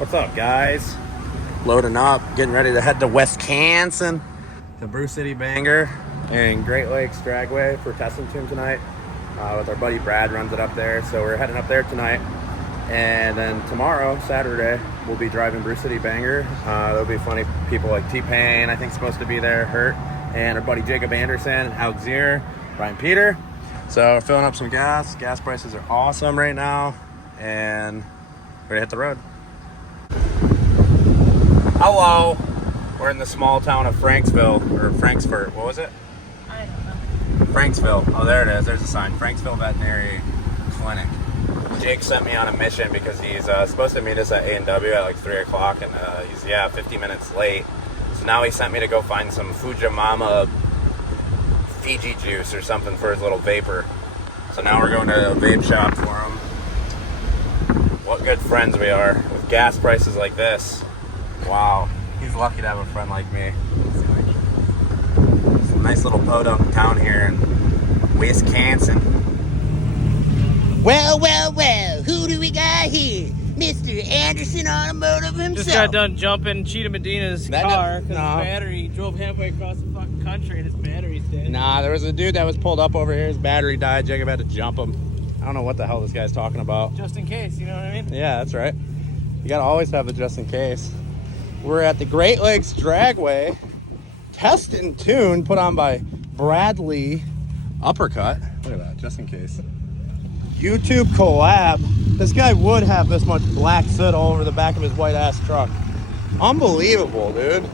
What's up, guys? Loading up, getting ready to head to Wisconsin, the Brew City Banger and Great Lakes Dragway for testing tune tonight. With our buddy Brad, runs it up there. So we're heading up there tonight, and then tomorrow, Saturday, we'll be driving Brew City Banger. There'll be funny people like T-Pain, I think, supposed to be there, Hurt, and our buddy Jacob Anderson, Alex Zier, Brian Peter. So we're filling up some gas. Gas prices are awesome right now, and we're gonna hit the road. Hello. We're in the small town of Franksville, or Franksfurt. What was it? I don't know. Franksville. Oh, there it is. There's a sign. Franksville Veterinary Clinic. Jake sent me on a mission because he's supposed to meet us at A&W at like 3 o'clock, and he's 50 minutes late. So now he sent me to go find some Fujimama Fiji juice or something for his little vapor. So now we're going to a vape shop for him. What good friends we are with gas prices like this. Wow, he's lucky to have a friend like me. It's a nice little podunk town here in Wisconsin. Well, who do we got here? Mr. Anderson Automotive himself. Just got done jumping Cheetah Medina's car because his battery drove halfway across the fucking country and his battery's dead. Nah, there was a dude that was pulled up over here. His battery died. Jacob had to jump him. I don't know what the hell this guy's talking about. Just in case, you know what I mean? Yeah, that's right. You gotta always have the just in case. We're at the Great Lakes Dragway. Test and tune put on by Bradley Uppercut. Look at that, just in case. YouTube collab. This guy would have this much black soot all over the back of his white ass truck. Unbelievable, dude.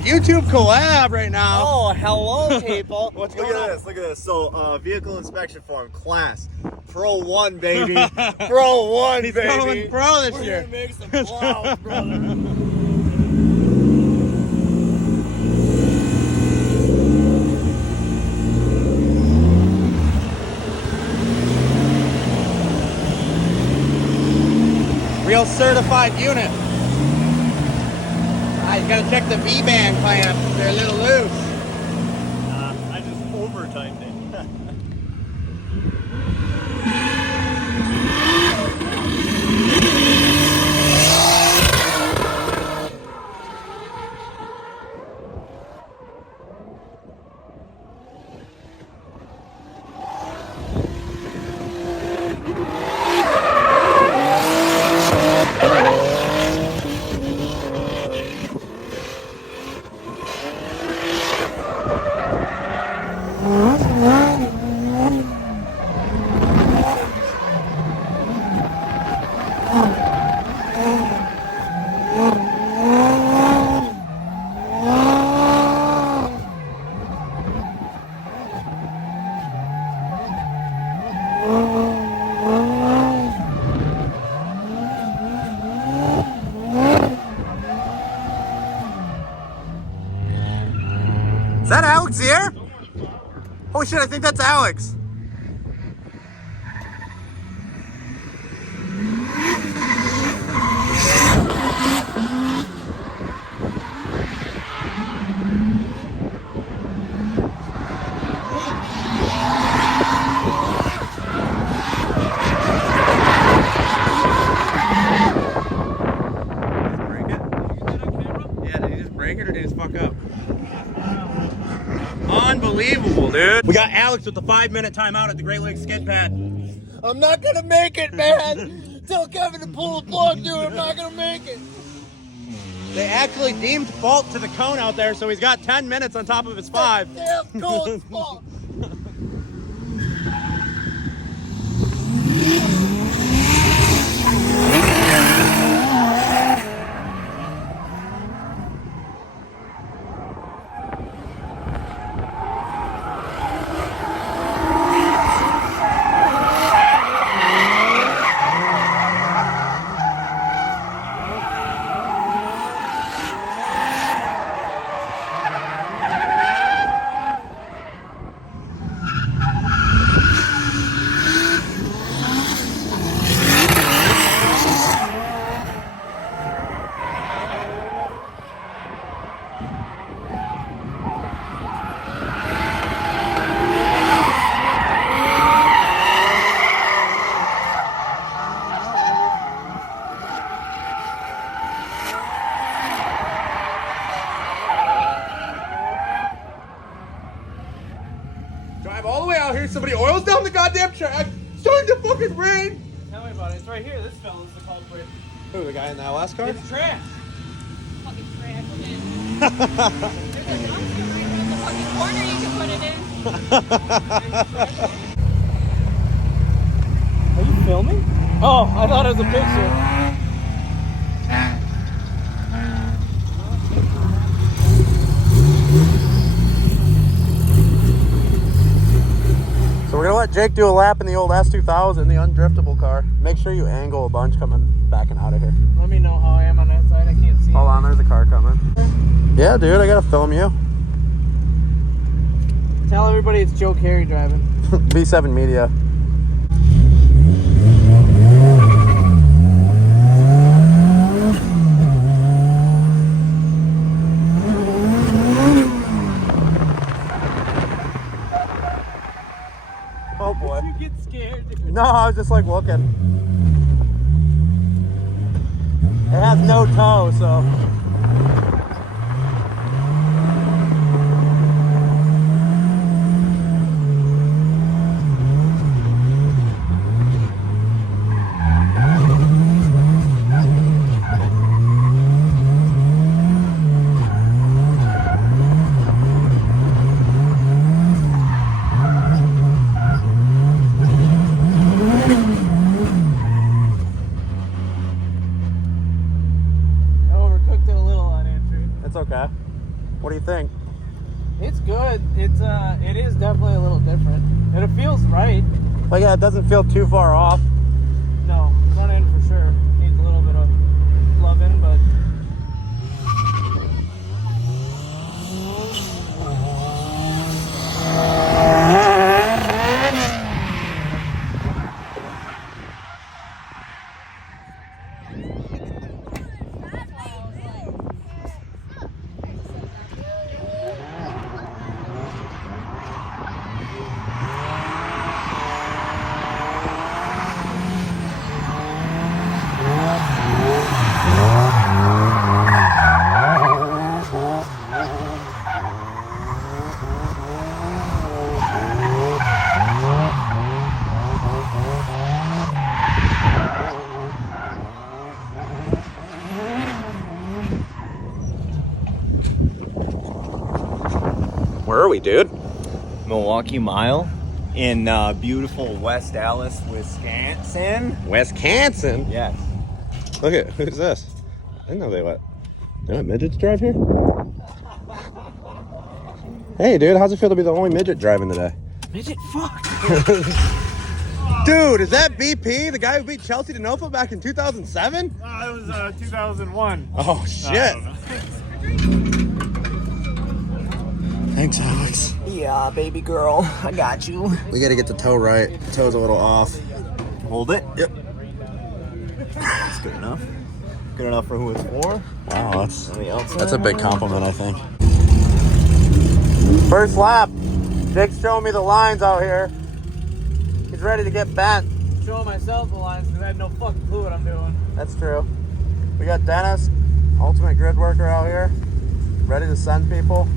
YouTube collab right now. Oh, hello, people. What's Look going on? at this, look at this. So, vehicle inspection form, class, Pro 1, baby. Pro 1, He's baby. going pro this We're year. gonna make some clouds, brother. Real certified unit. You gotta check the V-band clamps. They're a little loose. I just over-tightened it. Is that Alex here? Holy shit, I think that's Alex. Unbelievable, dude. We got Alex with the 5-minute timeout at the Great Lakes skid pad. I'm not gonna make it, man. Tell Kevin to pull the plug, dude. I'm not gonna make it. They actually deemed fault to the cone out there, so he's got 10 minutes on top of his 5. Damn, cold spot. somebody oils down the goddamn track. It's starting to fucking rain. Tell me about it. It's right here. This fella's the culprit. Who, the guy in that last car? It's trash. Fucking trash. There's a dumpster right around the fucking corner you can put it in. Are you filming? Oh, I thought it was a picture. So we're gonna let Jake do a lap in the old S2000, the undriftable car. Make sure you angle a bunch coming backing out of here. Let me know how I am on that side. I can't see. Hold on, there's a car coming. Yeah, dude, I gotta film you. Tell everybody it's Joe Carey driving. B7 Media. Oh boy. You get scared. No, I was just like looking. It has no toe, so. It's okay. What do you think? It's good. It is definitely a little different. And it feels right. Like, yeah, it doesn't feel too far off. No, front end for sure. Needs a little bit of loving, but Where are we, dude? Milwaukee Mile in beautiful West Dallas, Wisconsin. Wisconsin? Yes. Look at, who's this? I didn't know they let midgets drive here? Hey, dude, how's it feel to be the only midget driving today? midget fuck. Dude, is that BP, the guy who beat Chelsea DeNofa back in 2007? It was 2001. Oh, shit. Thanks, Alex. Yeah, baby girl, I got you. We gotta get the toe right. The toe's a little off. Hold it. Yep. That's good enough. Good enough for who it's for. Wow, On the outside. that's a big compliment, I think. First lap. Jake's showing me the lines out here. He's ready to get bent. Showing myself the lines because I have no fucking clue what I'm doing. That's true. We got Dennis, ultimate grid worker out here, ready to send people.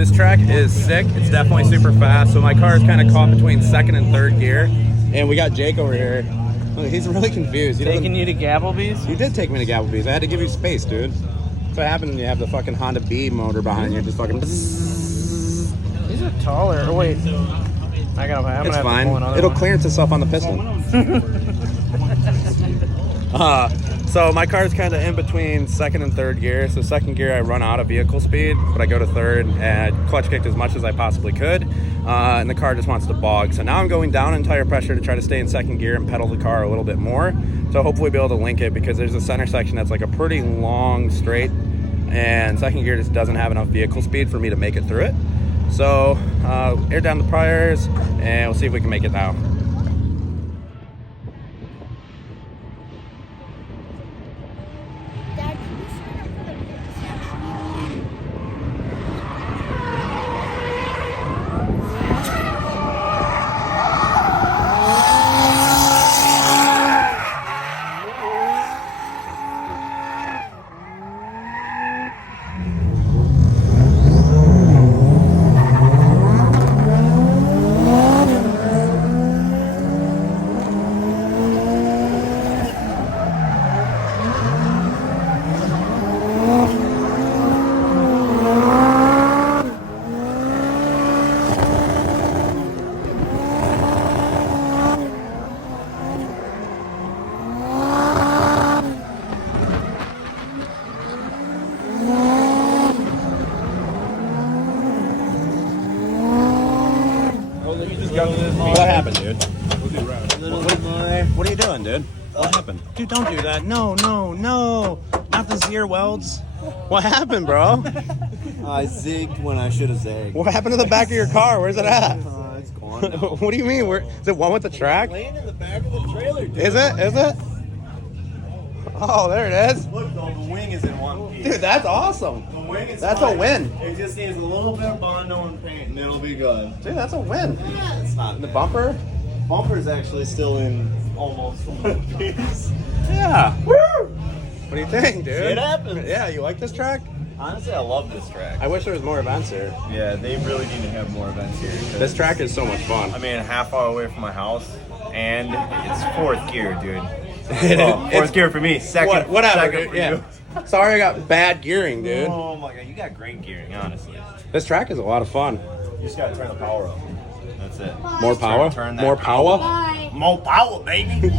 This track is sick. It's definitely super fast. So my car is kind of caught between second and third gear. And we got Jake over here. Look, he's really confused. Taking you to Gabblebee's? You did take me to Gabblebee's. I had to give you space, dude. That's what happens when you have the fucking Honda B motor behind you. Just fucking. These are taller. Oh, wait. I got them. It's fine. It'll clearance itself on the piston. So my car's kind of in between second and third gear. So second gear, I run out of vehicle speed, but I go to third and clutch kicked as much as I possibly could. And the car just wants to bog. So now I'm going down in tire pressure to try to stay in second gear and pedal the car a little bit more. So hopefully be able to link it, because there's a center section that's like a pretty long straight, and second gear just doesn't have enough vehicle speed for me to make it through it. So air down the priors and we'll see if we can make it now. What happened, dude? What are you doing, dude? What happened? Dude, don't do that. No. Not the Zier welds. What happened, bro? I zigged when I should have zagged. What happened to the back of your car? Where's it at? It's gone now. What do you mean? Is it one with the track? Laying in the back of the trailer, dude. Is it? Oh, there it is. Look, though, the wing is in one piece. Dude, that's awesome. The wing is That's fine. a win. It just needs a little bit of Bondo and paint, and it'll be good. Dude, that's a win. Yeah, it's not. And the bumper? Bumper's actually still in almost one piece. Yeah. Woo! What do you think, dude? It happens. Yeah, you like this track? Honestly, I love this track. I wish there was more events here. Yeah, they really need to have more events here. This track is so much fun. I mean, a half hour away from my house, and it's fourth gear, dude. It's- Fourth gear for me, second. Whatever, second dude. for Yeah. you. Sorry I got bad gearing, dude. Oh my god, you got great gearing, honestly. This track is a lot of fun. You just gotta turn the power up. That's it. More power? Turn that More power? Bye. More power, baby.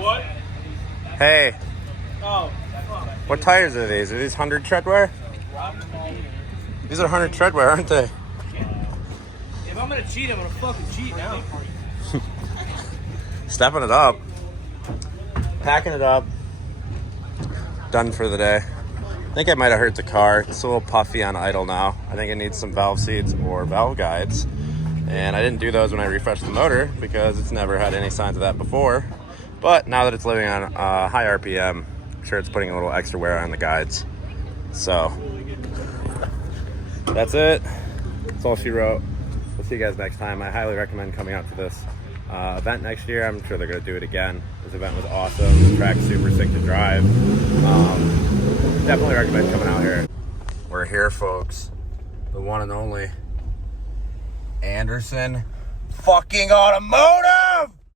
What? Hey, Oh. what tires are these? Are these 100 treadwear? These are 100 treadwear, aren't they? If I'm gonna cheat, I'm gonna fucking cheat now. Stepping it up. Packing it up. Done for the day. I think I might have hurt the car. It's a little puffy on idle now. I think it needs some valve seats or valve guides. And I didn't do those when I refreshed the motor because it's never had any signs of that before. But now that it's living on high RPM, I'm sure it's putting a little extra wear on the guides. So that's it. That's all she wrote. We'll see you guys next time. I highly recommend coming out to this event next year. I'm sure they're going to do it again. This event was awesome. The track's super sick to drive. Definitely recommend coming out here. We're here, folks. The one and only Anderson fucking Automotive!